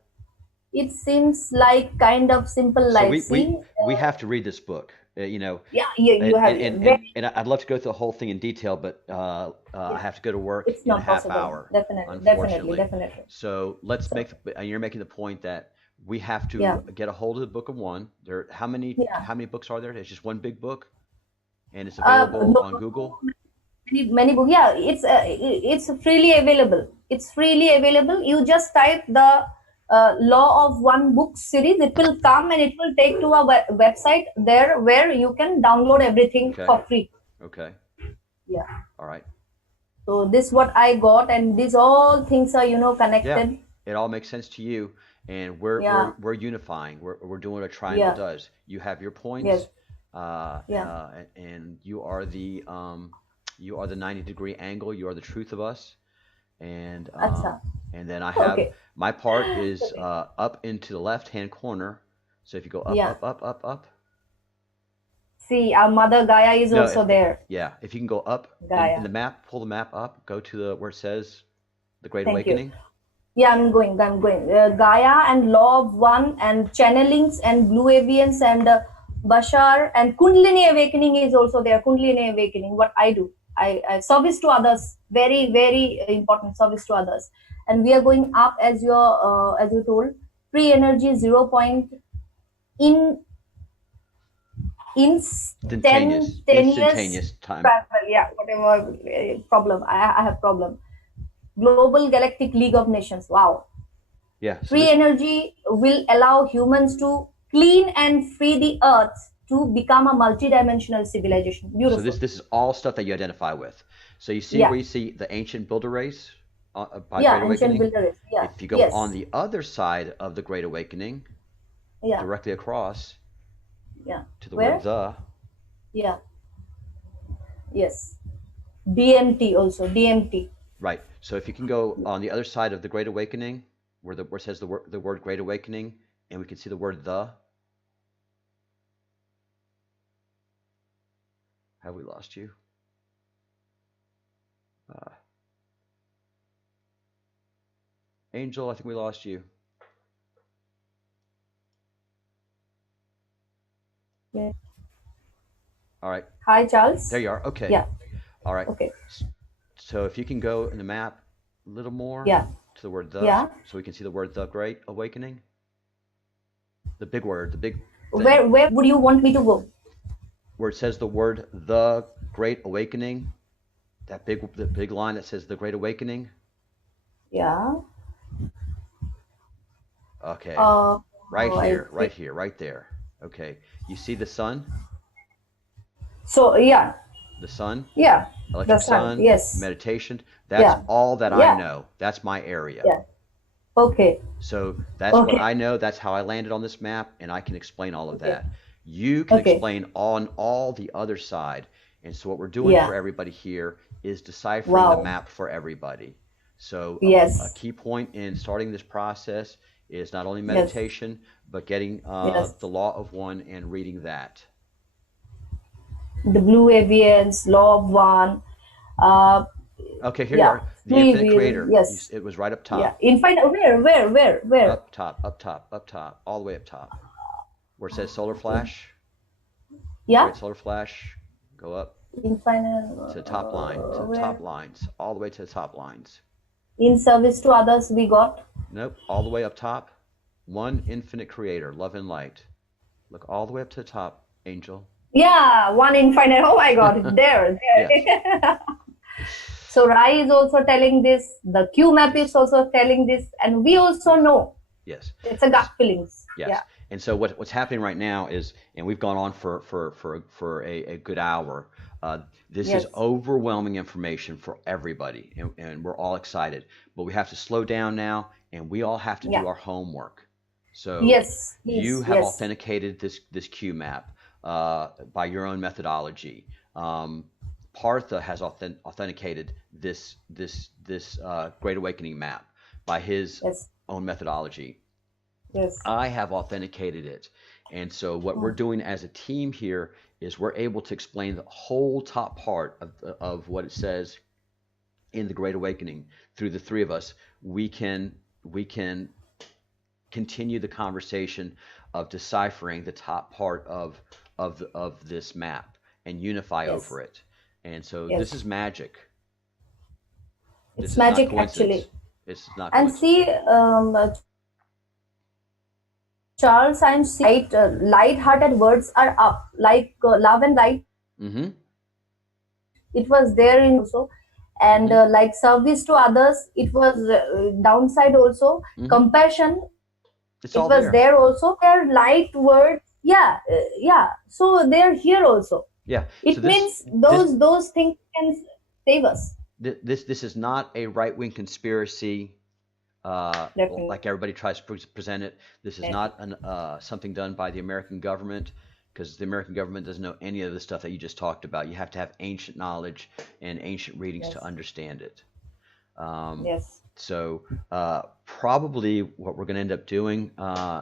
It seems like kind of simple So life. we we See, we have to read this book. yeah, you have very. And I'd love to go through the whole thing in detail, but I Yeah, have to go to work it's in a not half possible. hour, Definitely, definitely, unfortunately. definitely. So let's So make you're making the point that we have yeah, to get a hold of the Book of One. There, yeah. how many books are there? It's just one big book, and it's available No, on Google. many books. Yeah, it's freely available. It's freely available. You just type the law of one book series. It will come and it will take to a website there where you can download everything Okay. for free. Okay. Yeah. All right. So this what I got, and these all things are Yeah. connected. It all makes sense to you, and we're Yeah. we're we're unifying. We're doing what a triangle Yeah. does. You have your Yes. points, Yeah. and you are the 90-degree angle. You are the truth of us, and Acha. then I have Okay. my part is Okay. up into the left-hand corner. So if you go up, Yeah. up, up, up, up. See, our mother Gaia is No, also there. yeah, if you can go up in Gaia. the map, pull the map up, go to the where it says the Great Thank you. Awakening. Yeah, I'm going. I'm going. Gaia and Law of One and channelings and Blue Avians and Bashar and Kundalini Awakening is also there. Kundalini Awakening. What I do, I service to others. Very very important service to others. And we are going up as you told. Pre energy 0 point in Instantaneous, instantaneous instantaneous time. travel. Yeah, whatever problem. I have problem. Global Galactic League of Nations. Wow. Yeah. So Free this, energy will allow humans to clean and free the earth to become a multidimensional civilization. so Beautiful. this is all stuff that you identify with. So you see Yeah. where you see the ancient builder race by Great Yeah. Ancient Awakening. builder. Yeah. If you go on Yes. the other side of the Great Awakening, Yeah. directly across Yeah. to the word Where? the, Yeah. Yes. DMT also. DMT. right. So if you can go on the other side of the Great Awakening, where it says the word Great Awakening, and we can see the word the. Have we lost you? Uh, Angel, I think we lost you. Yeah. All right. Hi, Charles. There you are. Okay. Yeah. All right. Okay. So if you can go in the map a little more Yeah. to the word the, Yeah. so we can see the word the Great Awakening. The big word, the big thing, Where would you want me to go? where it says the word the Great Awakening. the big line that says the Great Awakening. Yeah. Okay, Uh, right I here, think right there. Okay, you see the sun, so. Yeah. the sun, Yeah. The electric sun. sun, Yes. meditation. That's Yeah. all that I Yeah. know. That's my area. Yeah. Okay. So that's what Okay. I know. That's how I landed on this map, and I can explain all of Okay. that. You can Okay. explain on all the other side. And so what we're doing for Yeah. everybody here is deciphering the Wow. map for everybody. So a Yes. key point in starting this process is not only Yes. meditation, but getting Yes. the Law of One and reading that. The blue avians, law of one. Uh, Okay, here you yeah. are. The Free Infinite will. Creator. Yes. It was right up Yeah. top. Infinite. Where? Up top, up top, up top, all the way up top. Where it says Solar Flash, Yeah. Great Solar Flash, go up Infinite. to the top line, to the top Where? lines, all the way to the top lines. In service to others, we got. Nope, all the way up top. One Infinite Creator, love and light. Look all the way up to the top, Angel. Yeah. One infinite. Oh my God. There. Yes, There. So Rai is also telling this. The Q map is yes, also telling this, and we also yes, know yes. it's a gut feelings. Yeah. Yes. And so what's happening right now is, and we've gone on for a good hour. Uh, this is Yes. overwhelming information for everybody, and we're all excited. But we have to slow down now, and we all have to do Yeah. our homework. So Yes. you Please. have Yes. authenticated this Q map by your own methodology. Partha has authenticated this Great Awakening map by his Yes. own methodology. Yes. I have authenticated it. And so what we're Mm. doing as a team here is we're able to explain the whole top part of what it says in the Great Awakening through the three of us. We can continue the conversation of deciphering the top part of this map and unify Yes. over it. And so this Yes. is magic. It's This is not magic coincidence. actually. It's not And coincidence. see, Charles, I'm seeing light-hearted words are up, like love and light. Mm-hmm. It was there in also, and Mm-hmm. like service to others. It was downside also. Mm-hmm. Compassion. It's It all was there. there also. They're light words. Yeah. Yeah. So they're here also. Yeah. So It means this those things can save us. this is not a right wing conspiracy Definitely. like everybody tries to present it. This is not something done by the American government because the American government doesn't know any of the stuff that you just talked about. You have to have ancient knowledge and ancient readings to Yes. understand it. Um, Yes. so probably what we're going to end up doing,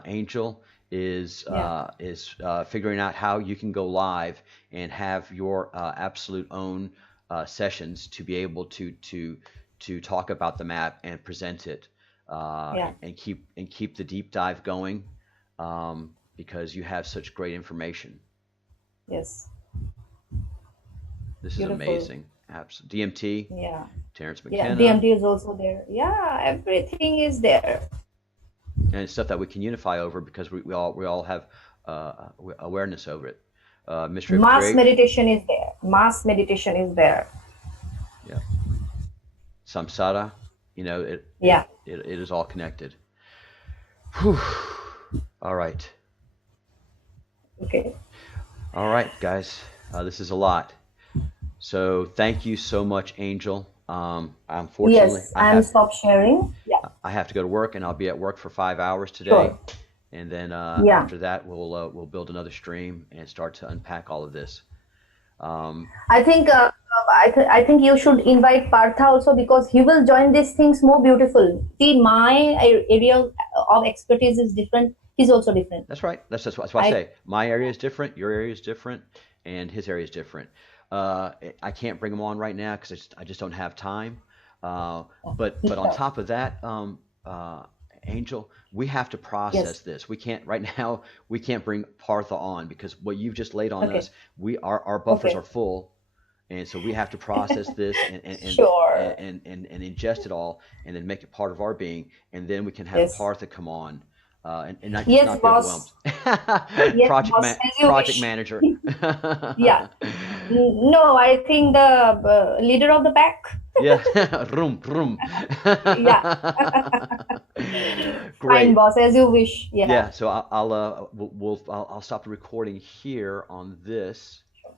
Angel, Yeah. is figuring out how you can go live and have your absolute own sessions to be able to talk about the map and present it Yeah. and keep the deep dive going because you have such great information. Yes. This is Beautiful. amazing. DMT, Yeah. Terrence Yeah. McKenna, DMT is also there. Yeah. Everything is there. and it's stuff that we can unify over because we all have awareness over it. Mystery of Mass creation, meditation is there. Mass meditation is there. yeah. Samsara, Yeah. it is all connected. Whew. All right, Okay. all right, guys. This is a lot. So thank you so much, Angel. Unfortunately, Yes. I'm stop sharing. Yeah. I have to go to work, and I'll be at work for 5 hours today. Sure. And then Yeah. after that, we'll build another stream and start to unpack all of this. Um, I think I think you should invite Partha also because he will join these things more beautiful. See, my area of expertise is different. He's also different. that's right. That's what I I say. My area is different. Your area is different, and his area is different. I can't bring him on right now because I just don't have time. But on top of that, Angel, we have to process yes. this. We can't right now. We can't bring Partha on because what you've just laid on Okay. us, our buffers Okay. are full, and so we have to process this Sure. and ingest it all, and then make it part of our being, and then we can have Yes. Partha come on. And not Yes, not be overwhelmed. boss. Yes, Project boss. As you project wish. manager. Yeah. No, I think the leader of the pack. Yeah, room, room. Yeah. Fine, Great. boss, as you wish. Yeah. Yeah, so I'll stop the recording here on this, Sure.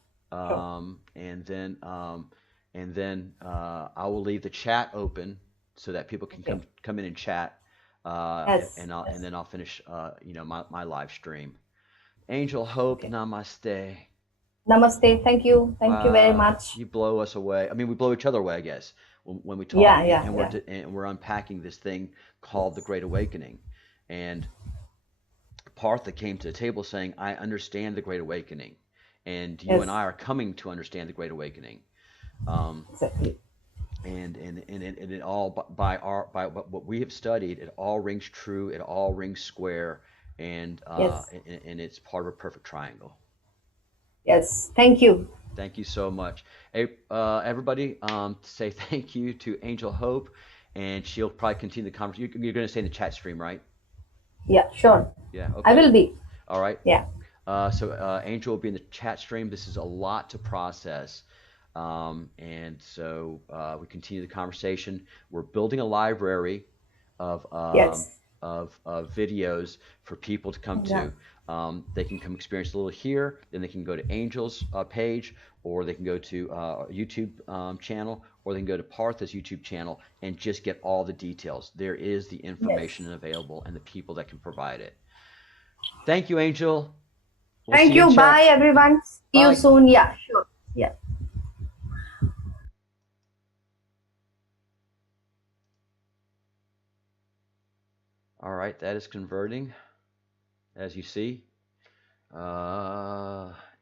and then I will leave the chat open so that people can Okay. come in and chat, Yes. and Yes. then I'll finish my live stream. Angel Hope, Okay. namaste. Namaste. Thank you. Thank you very Wow, much. you blow us away. I mean, we blow each other away, I guess, when we talk, Yeah. Yeah. and Yeah. we're unpacking this thing called the Yes. Great Awakening, and Partha came to the table saying, I understand the Great Awakening. And you and Yes. I are coming to understand the Great Awakening. Um, Exactly. and it all, by what we have studied, it all rings true, it all rings square, Yes. and it's part of a perfect triangle. Yes. Thank you. Thank you so much. Hey, everybody, say thank you to Angel Hope, and she'll probably continue the conversation. You're going to stay in the chat stream, right? Yeah. Sure. Yeah, I okay. will be. All right. Yeah. Angel will be in the chat stream. This is a lot to process. And so we continue the conversation. We're building a library of, Yes. of videos for people to come Yeah. to. They can come experience a little here, then they can go to Angel's page, or they can go to YouTube channel, or they can go to Partha's YouTube channel and just get all the details. There is the Yes. information available and the people that can provide it. Thank you, Angel. We'll see Thank you in you. Bye, chat. everyone. See you Bye. soon. Yeah. Sure. Yeah. All right, that is converting, as you see.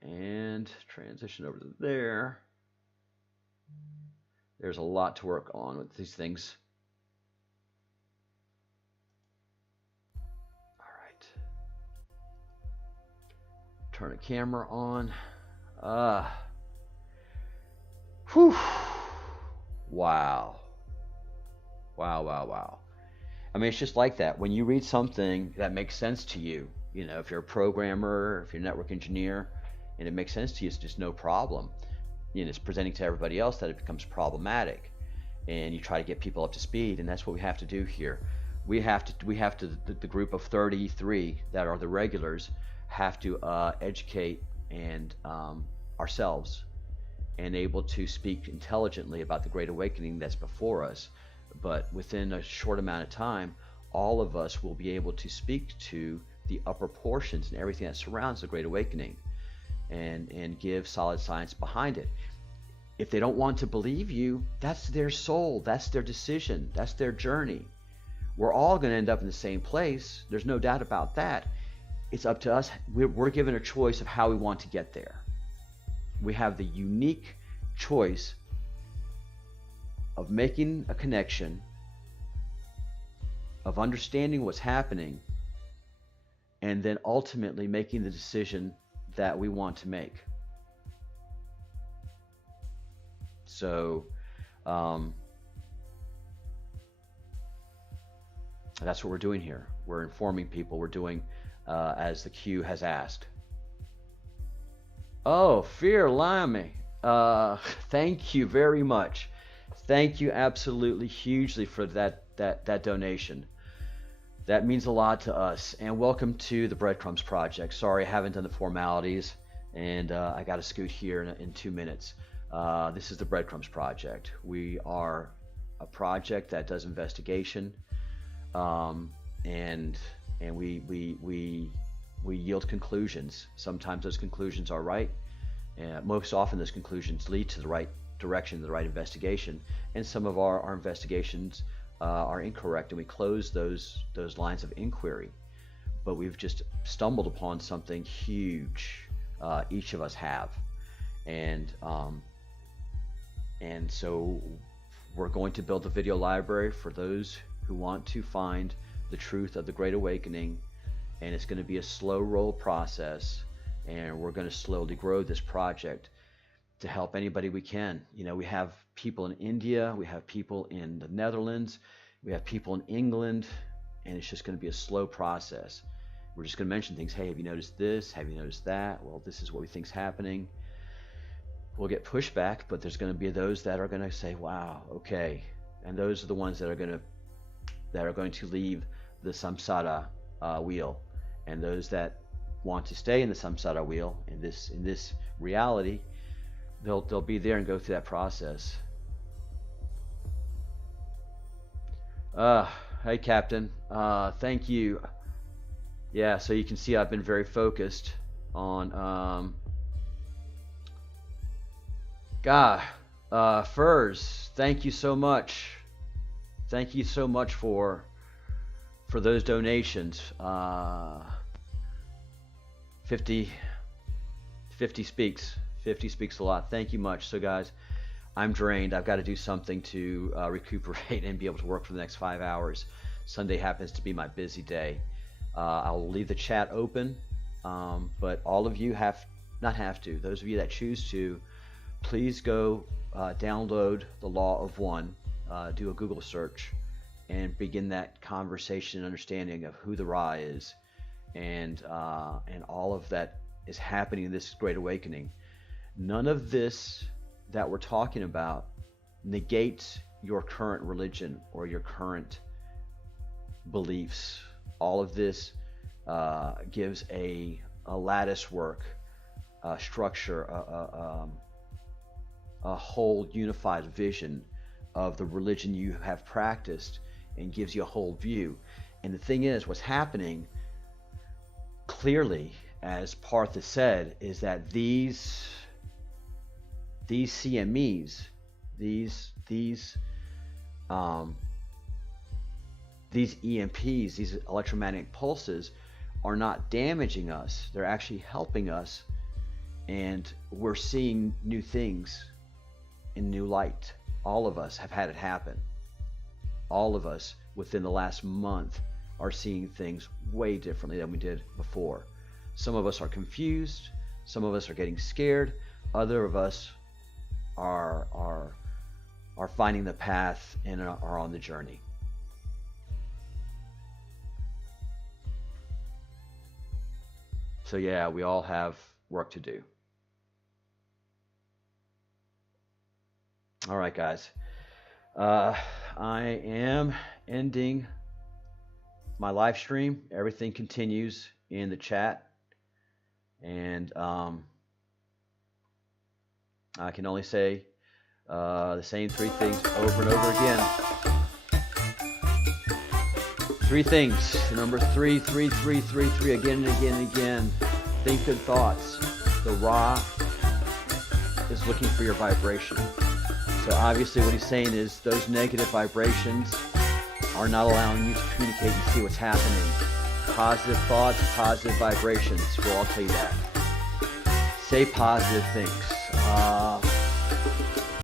And transition over to there. There's a lot to work on with these things. All right. Turn the camera on. Uh, whew. Wow. Wow, wow, wow. I mean, it's just like that. When you read something that makes sense to you, if you're a programmer, if you're a network engineer, and it makes sense to you, it's just no problem. It's presenting to everybody else that it becomes problematic, and you try to get people up to speed, and that's what we have to do here. The group of 33 that are the regulars have to educate and ourselves and able to speak intelligently about the Great Awakening that's before us. But within a short amount of time, all of us will be able to speak to the upper portions and everything that surrounds the Great Awakening, and give solid science behind it. If they don't want to believe you, that's their soul, that's their decision, that's their journey. We're all going to end up in the same place. There's no doubt about that. It's up to us. We're given a choice of how we want to get there. We have the unique choice of making a connection, of understanding what's happening, and then ultimately making the decision that we want to make. So that's what we're doing here. We're informing people. We're doing as the queue has asked. Oh, Fear Lamy. Thank you very much. Thank you absolutely hugely for that donation. That means a lot to us. And welcome to the Breadcrumbs Project. Sorry, I haven't done the formalities, and I got to scoot here in 2 minutes. This is the Breadcrumbs Project. We are a project that does investigation, and we yield conclusions. Sometimes those conclusions are right, and most often those conclusions lead to the right direction, the right investigation. And some of our investigations are incorrect, and we close those lines of inquiry. But we've just stumbled upon something huge. Each of us have, and so we're going to build a video library for those who want to find the truth of the Great Awakening, and it's going to be a slow roll process, and we're going to slowly grow this project to help anybody we can. We have people in India, we have people in the Netherlands, we have people in England, and it's just going to be a slow process. We're just going to mention things. Hey, have you noticed this? Have you noticed that? Well, this is what we think is happening. will get pushback, but there's going to be those that are going to say, "Wow, okay," and those are the ones that are going to leave the samsara wheel, and those that want to stay in the samsara wheel in this reality, they'll be there and go through that process. Hey, Captain. Thank you. Yeah, so you can see I've been very focused on God, Furs, thank you so much. Thank you so much for those donations. 50 50 speaks. 50 speaks a lot. Thank you much. So guys, I'm drained. I've got to do something to recuperate and be able to work for the next 5 hours. Sunday happens to be my busy day. I'll leave the chat open, but all of you those of you that choose to, please go download the Law of One, do a Google search, and begin that conversation and understanding of who the Ra is, and all of that is happening in this Great Awakening. None of this that we're talking about negates your current religion or your current beliefs. All of this gives a lattice work, structure, a whole unified vision of the religion you have practiced, and gives you a whole view. And the thing is, what's happening clearly, as Partha said, is that these CMEs, these EMPs, these electromagnetic pulses, are not damaging us. They're actually helping us, and we're seeing new things in new light. All of us have had it happen. All of us within the last month are seeing things way differently than we did before. Some of us are confused, some of us are getting scared, other of us are finding the path and are on the journey. So yeah, we all have work to do. All right, guys. I am ending my live stream. Everything continues in the chat, and I can only say the same three things over and over again. Three things. The number 33333 again and again and again. Think good thoughts. The Ra is looking for your vibration. So obviously what he's saying is those negative vibrations are not allowing you to communicate and see what's happening. Positive thoughts, positive vibrations will all tell you that. Say positive things.